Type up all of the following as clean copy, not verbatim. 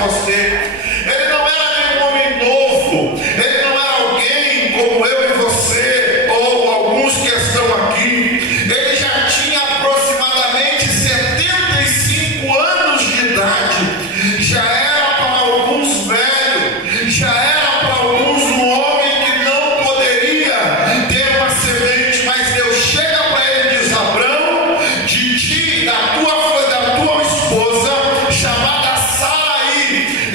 você. Ele não era nenhum homem novo, ele não era alguém como eu e você, ou alguns que estão aqui. Ele já tinha aproximadamente 75 anos de idade, já era para alguns velho, já era para alguns um homem que não poderia ter uma semente, mas Deus chega para ele e diz: Abrão, de ti, da tua esposa, chamada Sara aí,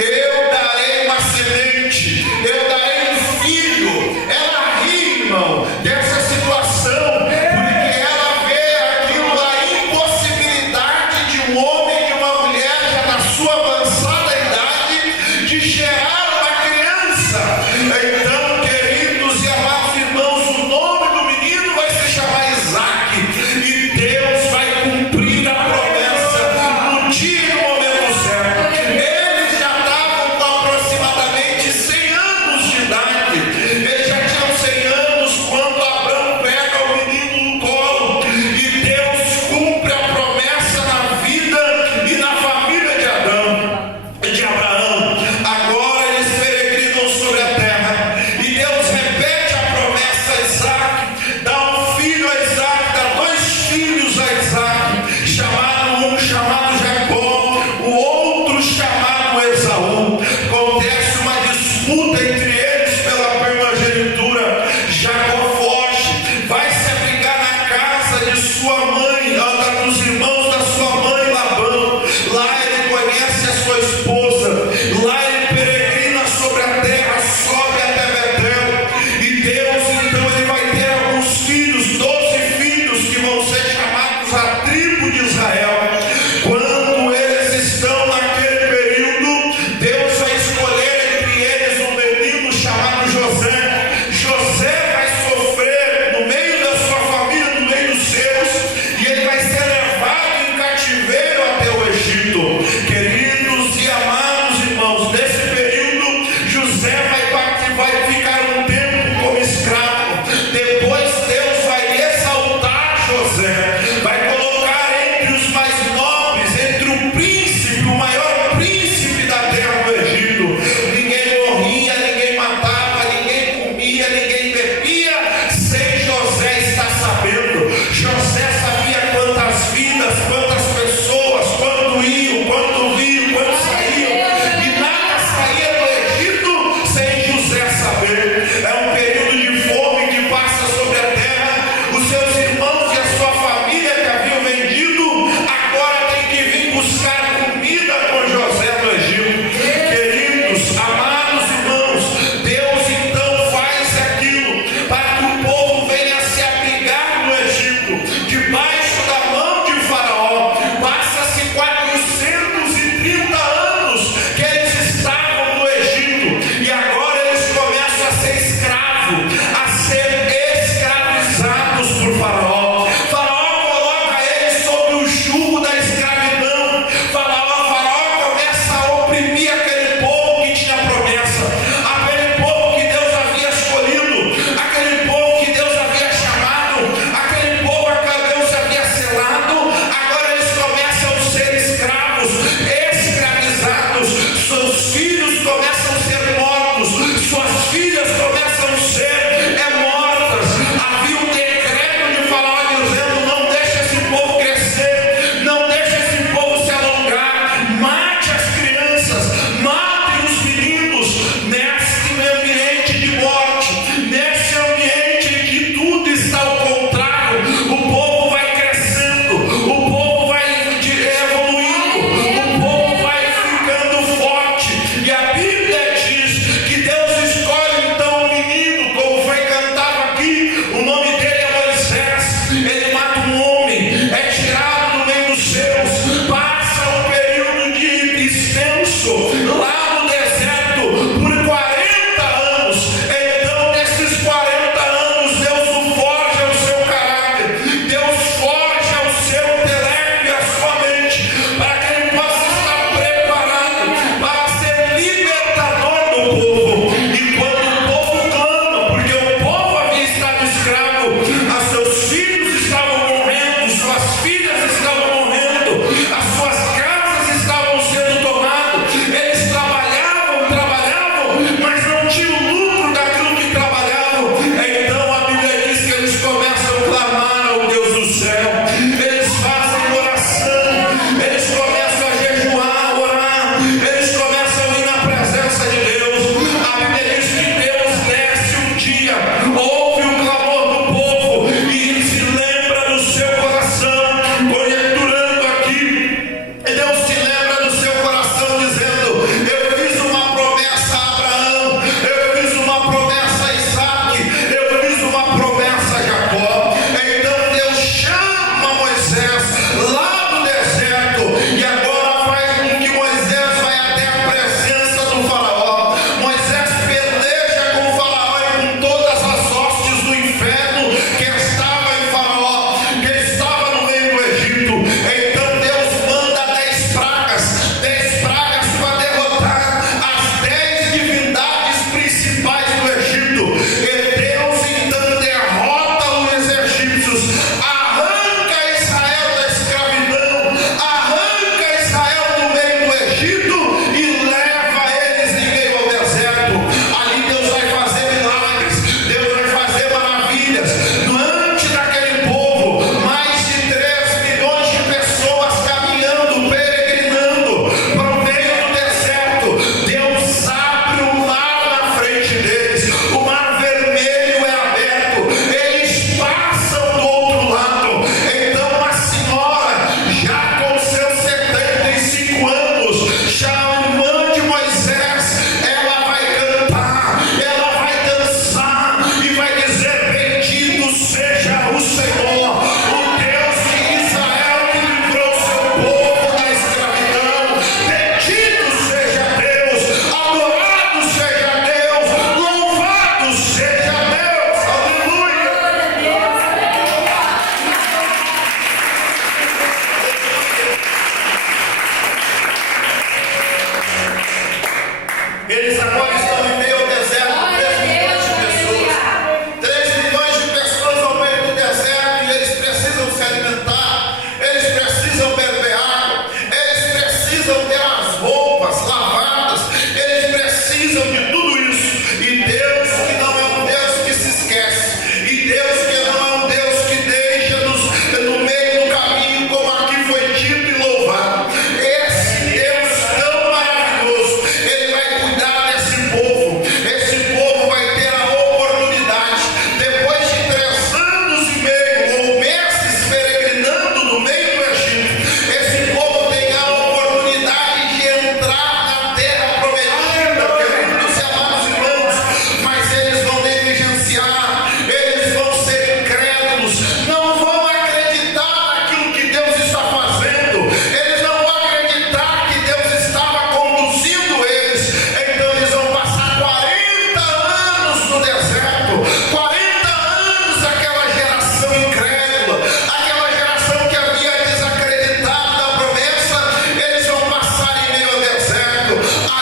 precisam ter as roupas lavadas, eles precisam de tudo isso. E Deus, que não é um Deus que se esquece, e Deus que não é um Deus que deixa-nos no meio do caminho, como aqui foi dito e louvado. Esse Deus tão maravilhoso, Ele vai cuidar desse povo. Esse povo vai ter a oportunidade, depois de 3 anos e meio ou meses peregrinando no meio do Egito, esse povo tem a oportunidade de entrar na terra prometida, queridos e amados irmãos, mas eles vão negligenciar, eles vão ser incrédulos, não vão acreditar naquilo que Deus está fazendo, eles não vão acreditar que Deus estava conduzindo eles. Então eles vão passar 40 anos no deserto, 40 anos aquela geração incrédula, aquela geração que havia desacreditado da promessa, eles vão passar em meio ao deserto.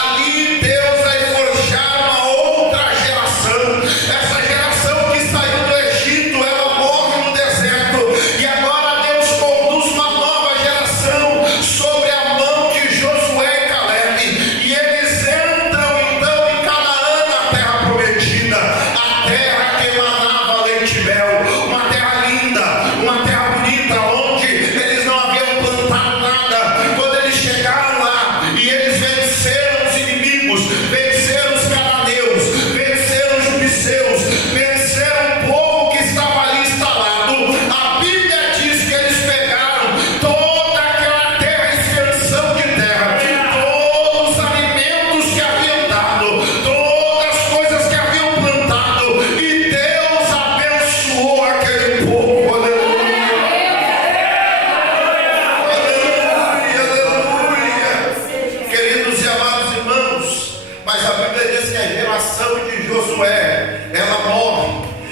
Ali Deus vai forjar uma outra geração. Essa geração que saiu do Egito, ela morre no deserto, e agora Deus conduz uma nova geração sobre a mão de Josué e Caleb, e eles entram então em Canaã, na terra prometida, a terra que emanava leite e mel, uma terra linda, uma terra bonita, onde eles não haviam plantado nada. Quando eles chegaram lá e eles venceram os inimigos, venceram os cananeus, venceram os jubiceus, venceram o povo que estava ali instalado, a Bíblia diz que eles pegaram toda aquela terra, extensão de terra, todos os alimentos que haviam dado, todas as coisas que haviam plantado, e Deus abençoou aquele povo. Aleluia, aleluia, aleluia. Queridos e amados irmãos, mas a Bíblia diz que a geração de Josué, ela morre,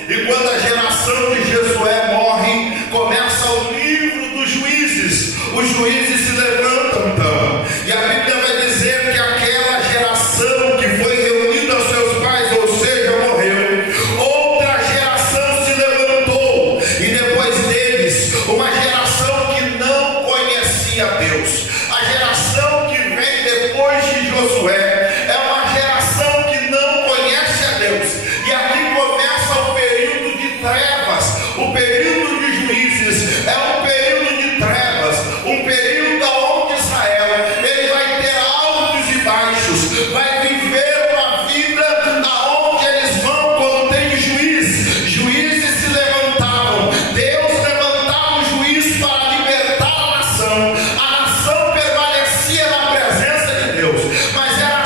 e quando a geração de Josué morre, começa o livro dos juízes. Os juízes se levantam então, e a Bíblia vai dizer que aquela geração que foi reunida aos seus pais, ou seja, morreu, outra geração se levantou, e depois deles, uma geração que não conhecia Deus. A geração que vem depois de Josué é uma geração que não conhece a Deus, e aqui começa o período de trevas. O período de juízes é um período de trevas, um período onde Israel, ele vai ter altos e baixos, vai viver uma vida aonde eles vão, quando tem juízes se levantavam, Deus levantava um juiz para libertar a nação permanecia na presença de Deus, mas era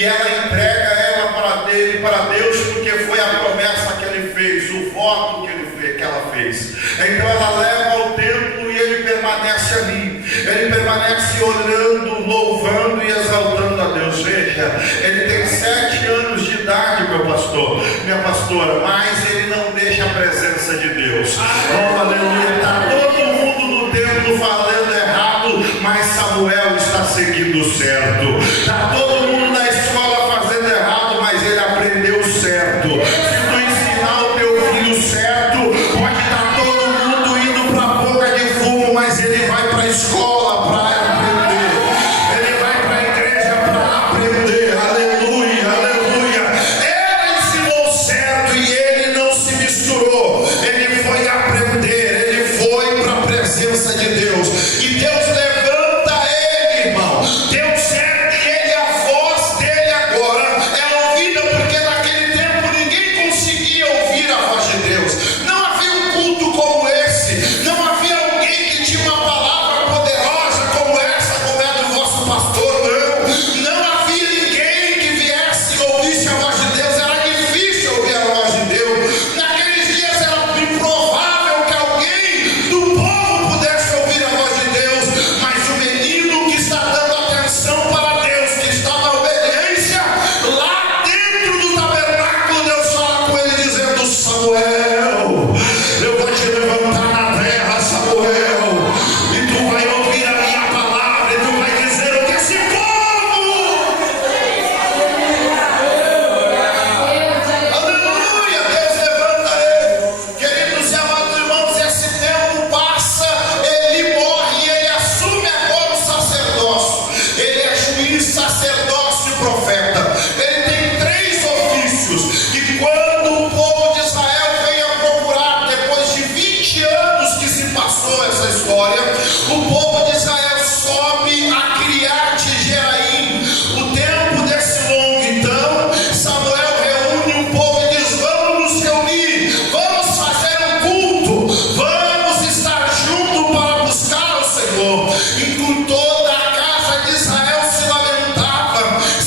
E ela entrega ela para Deus, porque foi a promessa que ele fez. voto que ela fez. Então ela leva ao templo e ele permanece ali. Ele permanece orando, louvando e exaltando a Deus. Veja, ele tem 7 anos de idade, meu pastor, minha pastora, mas ele não deixa a presença de Deus. Oh, aleluia. Está todo mundo no templo falando errado, mas Samuel está seguindo certo. Está todo mundo na escola fazendo errado, mas ele aprendeu certo. Se tu ensinar o teu filho certo, pode estar todo mundo indo para a boca de fumo, mas ele vai para a escola para aprender. Ele vai para a igreja para aprender. Aleluia, aleluia. Ela ensinou certo e ele não se misturou. Ele foi aprender, ele foi para a presença de Deus. E Deus levanta ele, irmão. Deus ergue ele, a voz dele agora é ouvida, porque naquele tempo ninguém conseguia ouvir a voz de Deus. Não havia um culto como esse. Não havia alguém que tinha uma palavra poderosa como essa, como é do vosso pastor. Não havia ninguém que viesse e ouvisse a voz de Deus. Era difícil ouvir a voz de Deus. Naqueles dias era improvável que alguém do povo pudesse ouvir a voz de Deus. Mas o menino que está dando atenção para Deus, que está na obediência, lá dentro do tabernáculo, Deus fala com ele dizendo: Samuel, eu vou te levantar na terra, Samuel, e tu vai ouvir a minha palavra, e tu vai dizer o que esse povo. Aleluia, Deus levanta ele. Queridos e amados irmãos, esse tempo passa, ele morre e ele assume agora o sacerdócio. Ele é juiz, sacerdócio e profeta. Ele tem 3 ofícios. E quando o povo de Israel vem a procurar, depois de 20 anos que se passou essa história, o povo de Israel sobe a Criate Jeraim. O tempo desse longo, então, Samuel reúne o povo e diz: vamos nos reunir, vamos fazer um culto, vamos estar juntos para buscar o Senhor. E com toda a casa de Israel se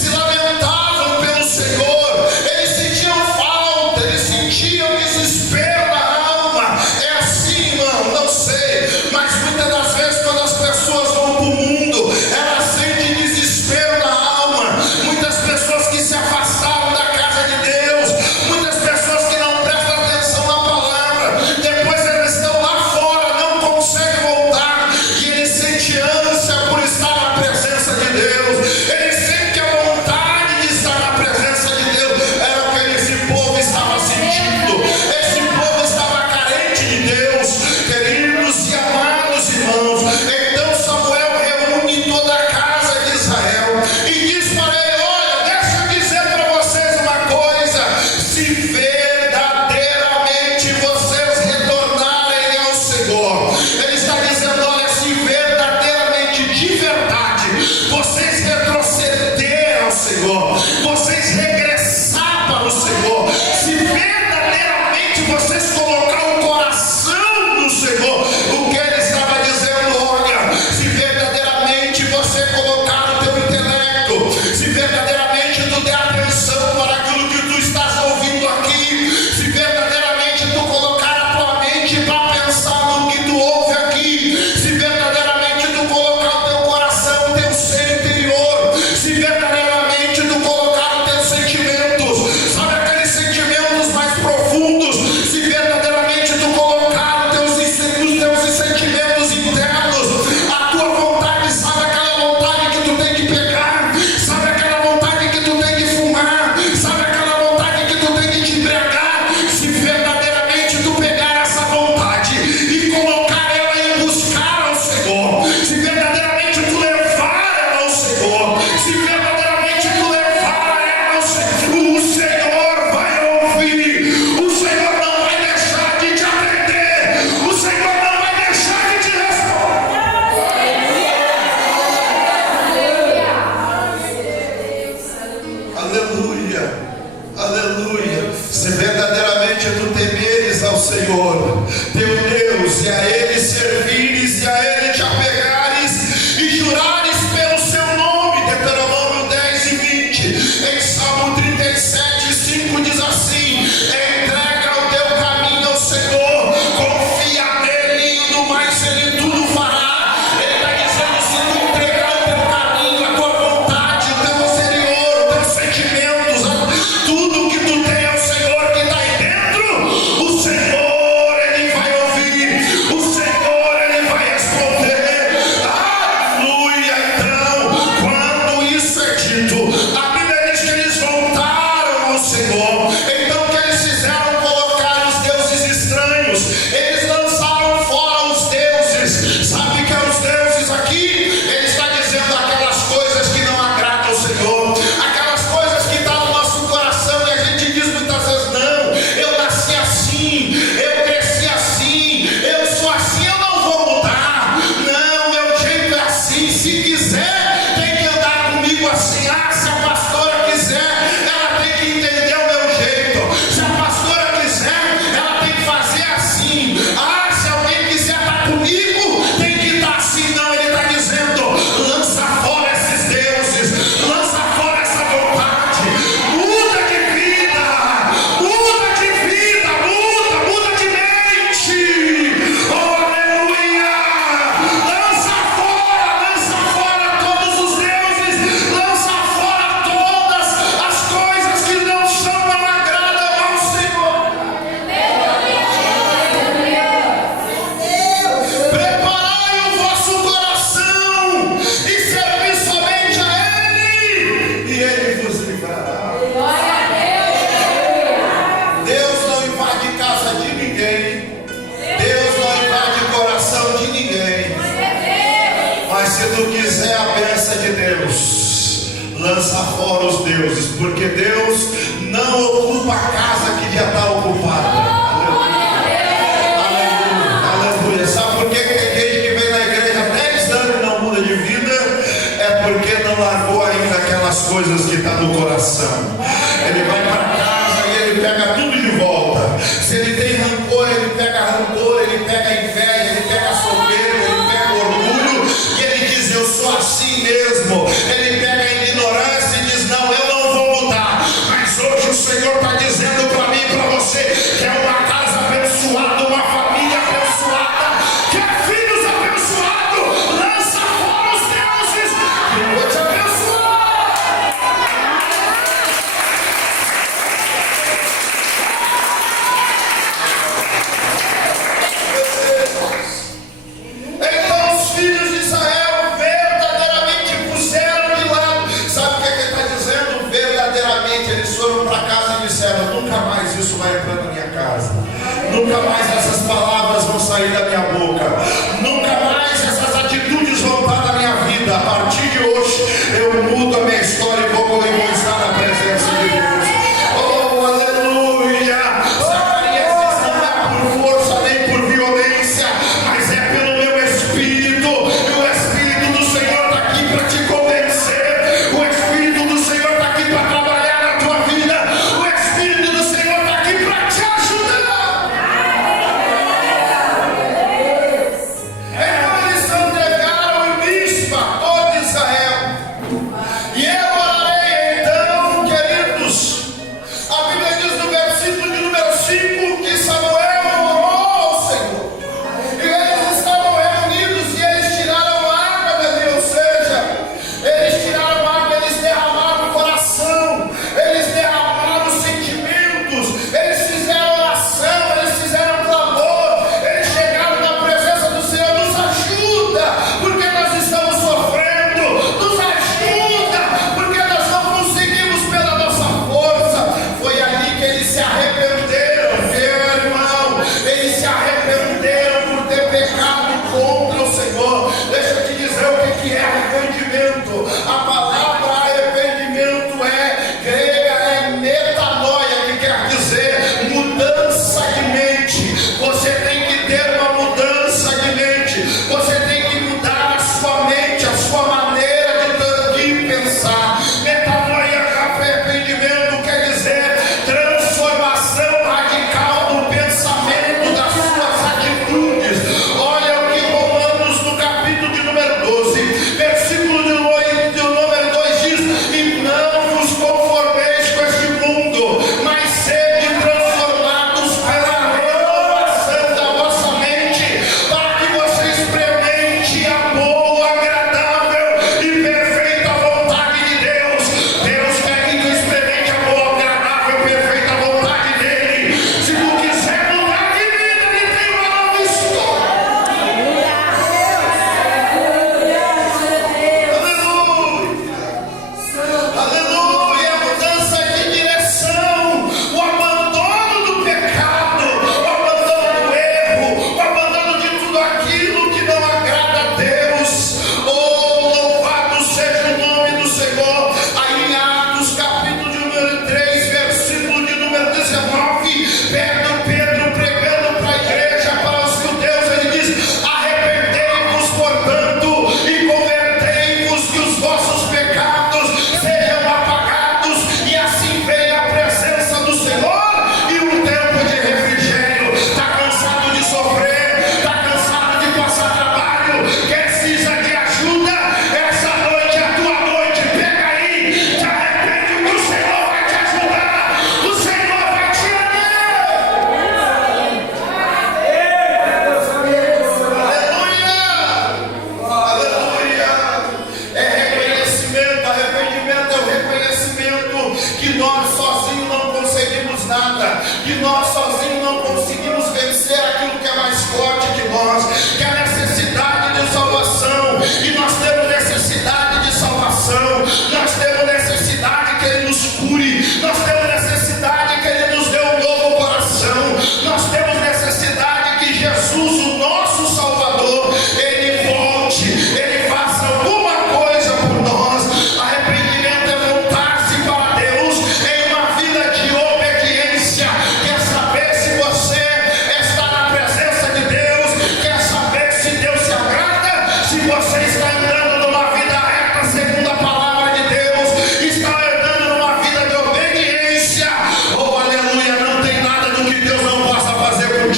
lamentavam pelo Senhor. Eles sentiam falta, eles sentiam desespero na alma. É assim, irmão, não sei, mas muitas das vezes quando as pessoas vão para o mundo, elas sentem desespero na alma. Muitas pessoas que se afastaram da casa de Deus, muitas pessoas que não prestam atenção na palavra, depois eles estão lá fora, não conseguem voltar, e eles sentem ânsia por estar na presença de Deus. Eles sentem a vontade de estar na presença de Deus. Era o que esse povo estava sentindo. Esse povo estava carente de Deus. Queridos e amados irmãos, então Samuel reúne toda a casa de Israel e diz para ele: olha, deixa eu dizer para vocês uma coisa. Se verdadeiramente vocês retornarem ao Senhor, ele está dizendo: olha, se verdadeiramente, de verdade, vocês retrocederem ao Senhor, vocês regressar para o Senhor, se verdadeiramente vocês colocar o coração no Senhor, o que ele estava dizendo: olha, se verdadeiramente você colocar o teu intelecto, se verdadeiramente tu der atenção para aquilo que tu estás ouvindo aqui, se verdadeiramente tu colocar a tua mente para pensar no que tu ouve aqui, se verdadeiramente tu colocar o teu coração, o teu ser interior, se verdadeiramente tu colocar os teus sentimentos, sabe aqueles sentimentos mais profundos, se verdadeiramente tu colocar os teus sentimentos internos, a tua vontade, sabe aquela vontade que tu tem de pegar, sabe aquela vontade que tu tem de fumar, sabe aquela vontade que tu tem de te embriagar, se verdadeiramente tu pegar essa vontade e colocar ela e buscar ao Senhor, se verdadeiramente tu levar ela ao Senhor, se verdadeiramente tu levar ela ao Senhor, o Senhor vai ouvir, o Senhor não vai deixar de te atender, o Senhor não vai deixar de te responder. Aleluia, aleluia. Se verdadeiramente tu temeres ao Senhor teu Deus, e a Ele servires, e a Ele te apegares, e jurares pelo seu nome, Deuteronômio 10 e 20, em Salmo 37, 5 diz assim: entrega o teu caminho lança fora os deuses, porque Deus não ocupa a casa que já está ocupada. Aleluia. Sabe por que tem gente que vem na igreja há 10 anos e não muda de vida? É porque não largou ainda aquelas coisas que estão no coração. Ele vai para casa e ele pega tudo de volta. Se ele tem rancor, ele pega inveja, ele pega soberba, ele pega orgulho e ele diz: eu sou assim mesmo. Ele pega a ignorância e diz: não, eu não vou mudar. Mas hoje o Senhor está dizendo para mim e para você que é uma casa abençoada, uma família abençoada, que é filhos abençoados. Lança fora os deuses, eu vou te abençoar. Então os filhos de Israel verdadeiramente puseram de lado. Sabe o que ele está dizendo? Verdadeiramente eles foram para casa e disseram: nunca mais isso vai entrar na minha casa. Nunca mais essas palavras vão sair da minha boca. Nunca mais essas atitudes vão estar na minha vida. A partir de hoje eu mudo a minha história e vou estar na presença de Deus. Oh, aleluia! Zacarias diz: não é por força nem por violência, mas é pelo meu Espírito. E o Espírito do Senhor está aqui para te convencer. O Espírito do Senhor está aqui para trabalhar na tua vida. O Espírito do Senhor está aqui para te ajudar.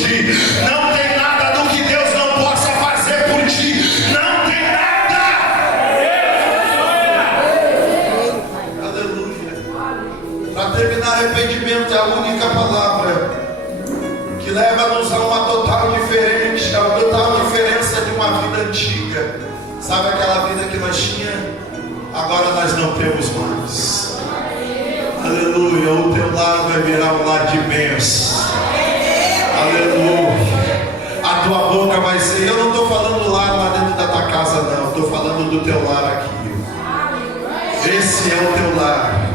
ti. Não tem nada do que Deus não possa fazer por ti. Não tem nada. Aleluia. Para terminar, arrependimento é a única palavra que leva-nos a uma total diferença de uma vida antiga. Sabe aquela vida que nós tínhamos? Agora nós não temos mais. Aleluia. O teu lar vai virar um lar de bênção. Aleluia. A tua boca vai ser. Eu não estou falando lá dentro da tua casa, não. Estou falando do teu lar aqui. Esse é o teu lar.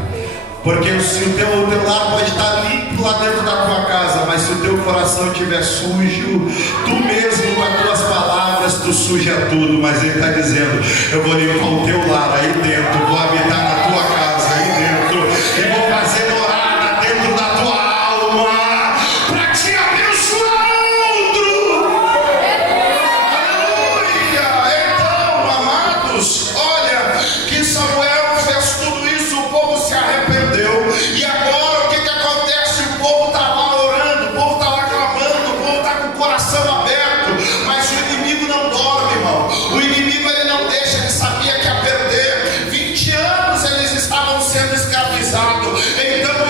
Porque se o teu lar pode estar limpo lá dentro da tua casa, mas se o teu coração estiver sujo, tu mesmo com as tuas palavras, tu suja tudo. Mas ele está dizendo: eu vou limpar o teu lar aí dentro, vou habitar na tua casa aí dentro, e vou fazer morada dentro da tua alma, para te abençoar outro. Aleluia. Então, amados, olha, que Samuel fez tudo isso, o povo se arrependeu. E agora o que acontece? O povo está lá orando, o povo está lá clamando, o povo está com o coração aberto, mas o inimigo não dorme, irmão. O inimigo, ele não deixa, ele sabia que ia perder. 20 anos eles estavam sendo escravizados. Então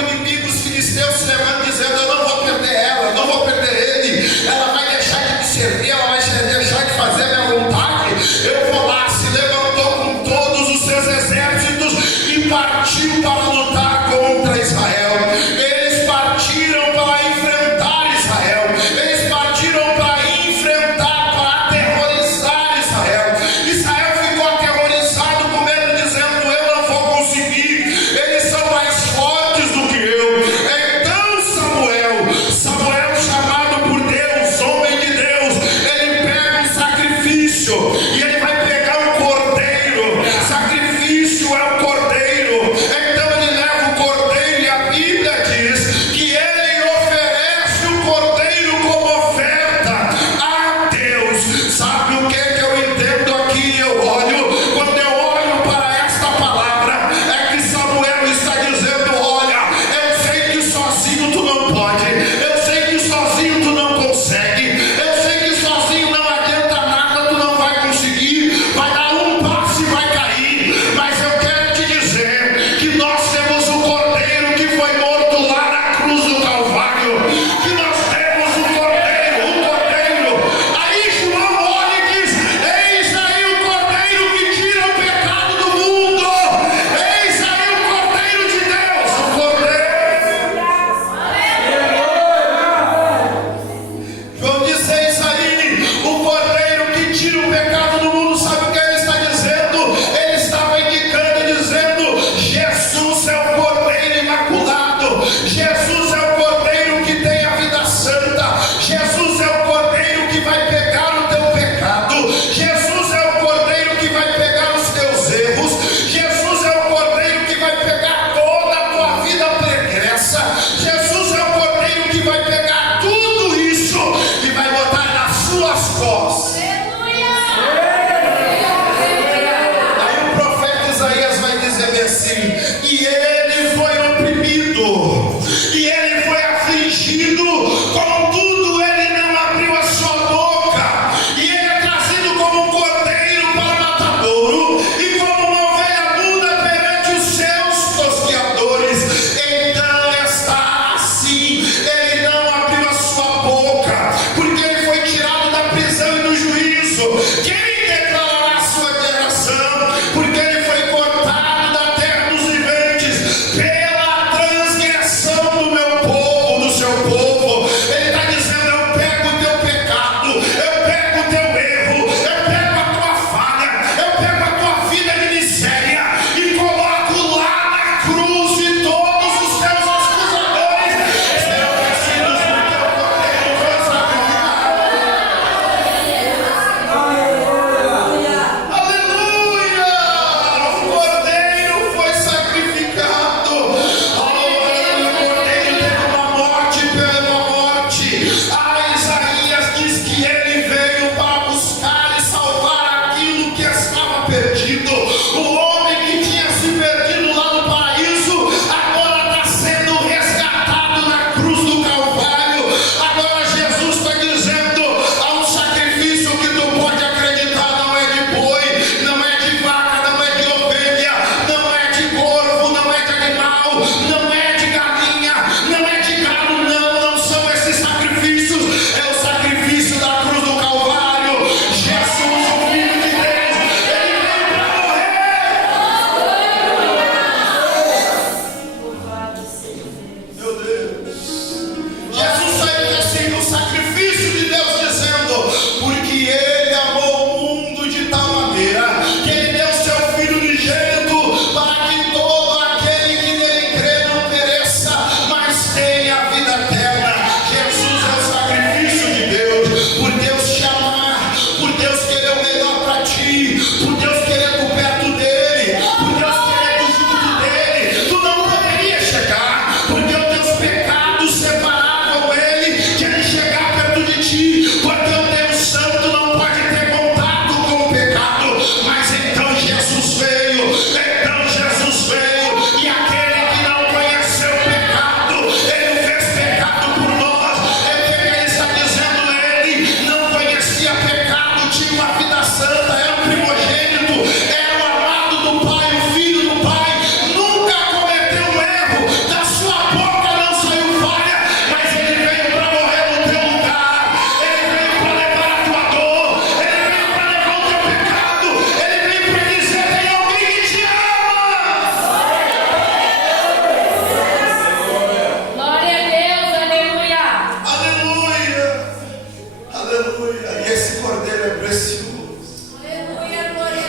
Aleluia. E esse cordeiro é precioso.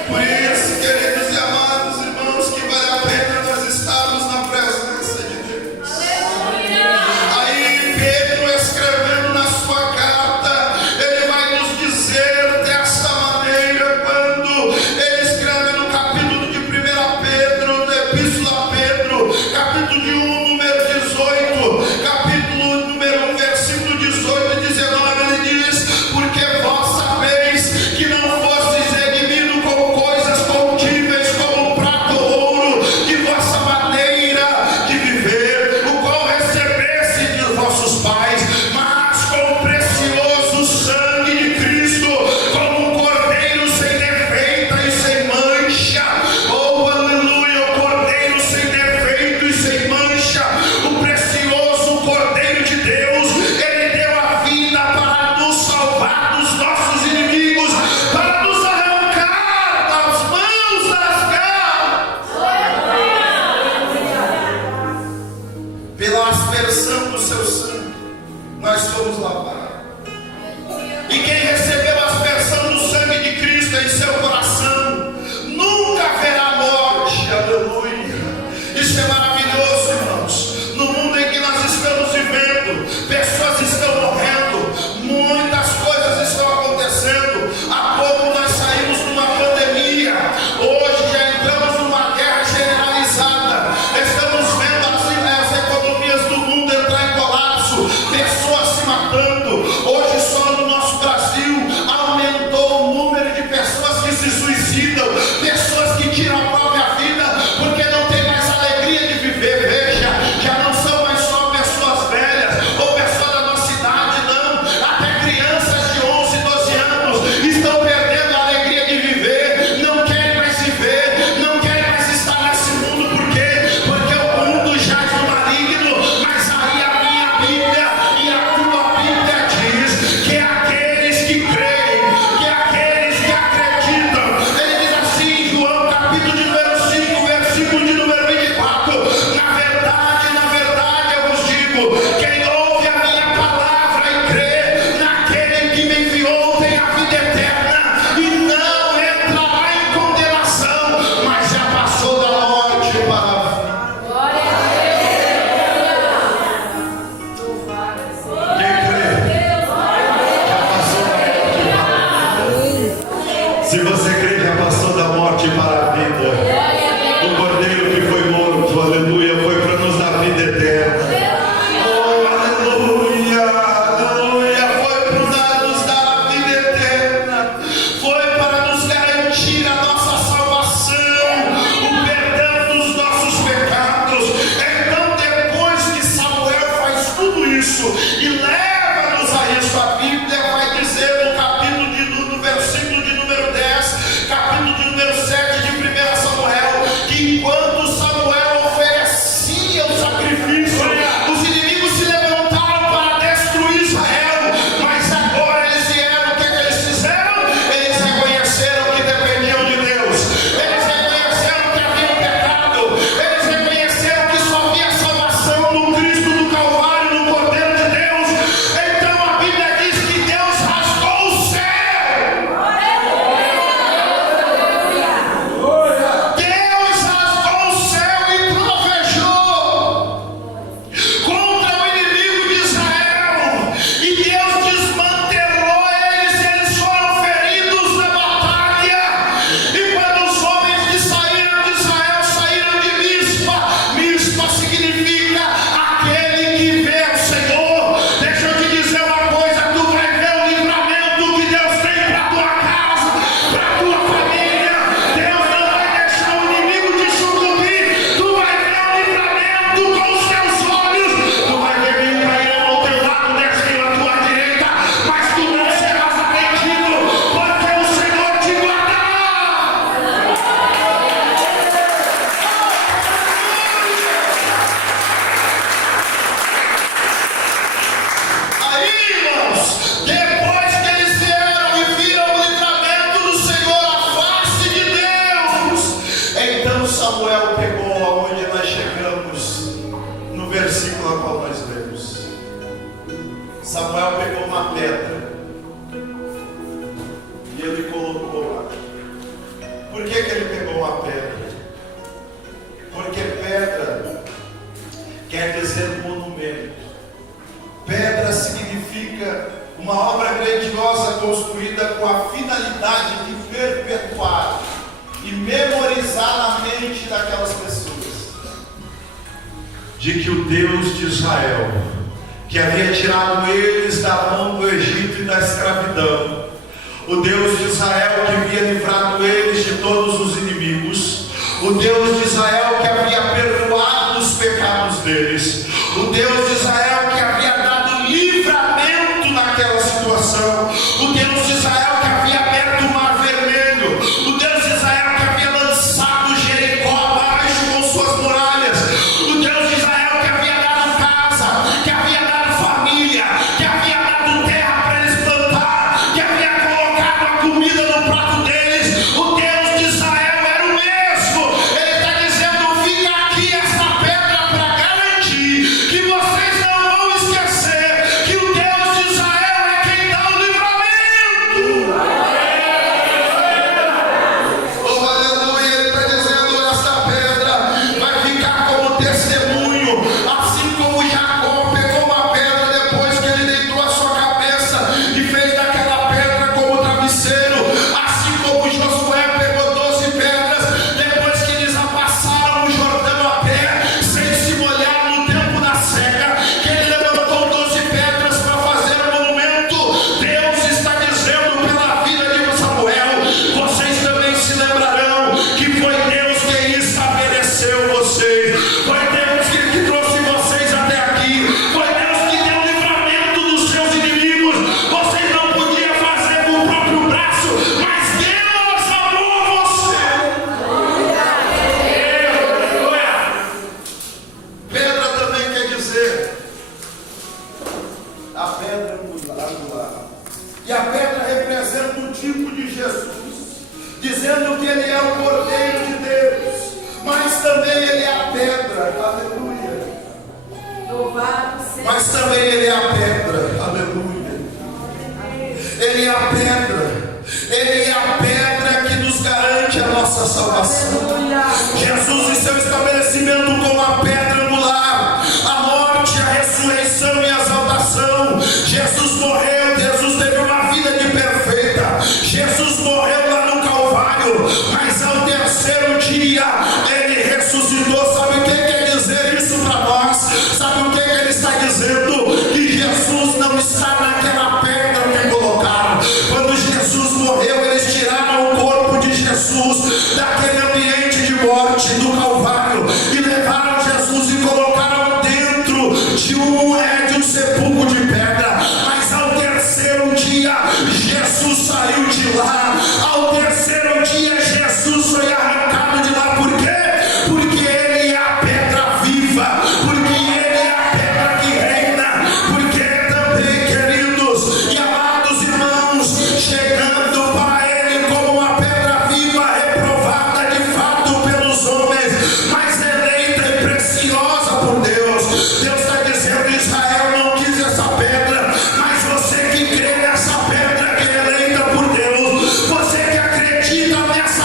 Por isso, queridos e amados irmãos, que vale a pena nós estarmos na presença de Deus. Aí Pedro, escrevendo na sua carta, ele vai nos dizer desta maneira, quando ele escreve no capítulo de 1 Pedro, da Epístola a Pedro, capítulo de 1, número 18, capítulo número 1, versículo 18 e 19, ele diz: porque vós sabeis que não grandiosa construída com a finalidade de perpetuar e memorizar na mente daquelas pessoas de que o Deus de Israel, que havia tirado eles da mão do Egito e da escravidão, o Deus de Israel que havia livrado eles de todos os inimigos, o Deus de Israel que havia perdoado os pecados deles, o Deus de Israel que havia dado livramento naquela situação, o Deus de Israel que havia aberto o mar vermelho, o Deus de Israel que havia lançado Jericó abaixo com suas muralhas, o Deus de Israel que havia dado casa, que havia dado família, que havia dado terra para eles plantar, que havia colocado a comida no prato deles, o Deus de Israel era o mesmo. Ele está dizendo: fica aqui esta pedra para garantir que vocês não vão esquecer que o Deus de Israel é quem dá o livramento. Oh, aleluia. Ele está dizendo: esta pedra vai ficar como testemunho, assim como Jacó pegou uma pedra depois que ele deitou a sua cabeça e fez daquela pedra como travesseiro, assim como Josué pegou 12 pedras depois que eles passaram o Jordão a pé, sem se molhar no tempo da seca, que ele levantou 12 pedras para fazer o monumento. Deus está dizendo pela vida de Samuel: vocês também se lembrarão que foi Deus quem estabeleceu vocês, foi Deus que trouxe vocês até aqui, foi Deus que deu livramento dos seus inimigos. Vocês não podiam fazer com o próprio braço, mas Deus amou você. Pedra também quer dizer a pedra angular. E a pedra representa o tipo de Jesus, dizendo que ele é o Cordeiro de Deus, mas também ele é a pedra. Aleluia. Louvado seja. Mas também ele é a pedra. Aleluia. Ele é a pedra. Ele é a pedra que nos garante a nossa salvação. Aleluia. Jesus e seu estabelecimento como a pedra angular, a morte, a ressurreição e a exaltação. Jesus morreu, Jesus teve uma vida de perfeita. Jesus morreu lá no Calvário, mas ao terceiro dia ele ressuscitou. Sabe o que quer dizer isso para nós? Sabe o que ele está dizendo? Que Jesus não está naquela pedra que colocaram. Quando Jesus morreu, eles tiraram o corpo de Jesus daquele ambiente de morte do Calvário e levaram Jesus e colocaram dentro de um sepulcro de pedra. Mas ao terceiro dia Jesus saiu de lá. Ao terceiro dia Jesus foi arrancado de lá. Por quê? Porque ele é a pedra viva, porque ele é a pedra que reina, porque também, queridos e amados irmãos, chegando para ele como uma pedra viva, reprovada de fato pelos homens, mas eleita e preciosa por Deus. Deus está dizendo: Israel não quis essa pedra, mas você que crê nessa pedra que é eleita por Deus, você que acredita nessa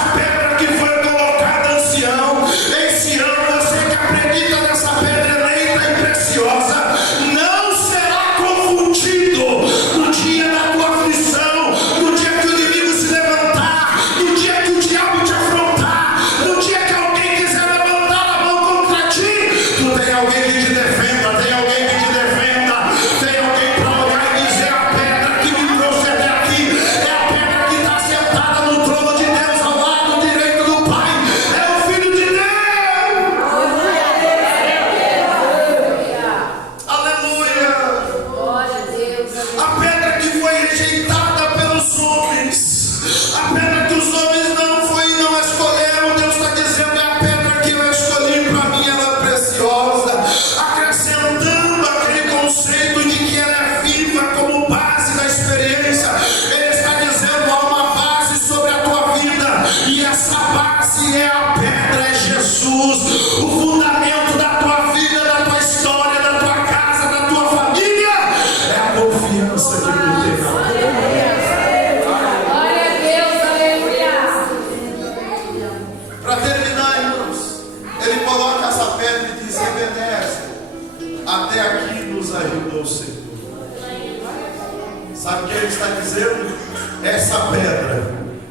dizendo: essa pedra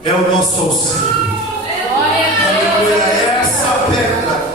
é o nosso auxílio. Aleluia, essa pedra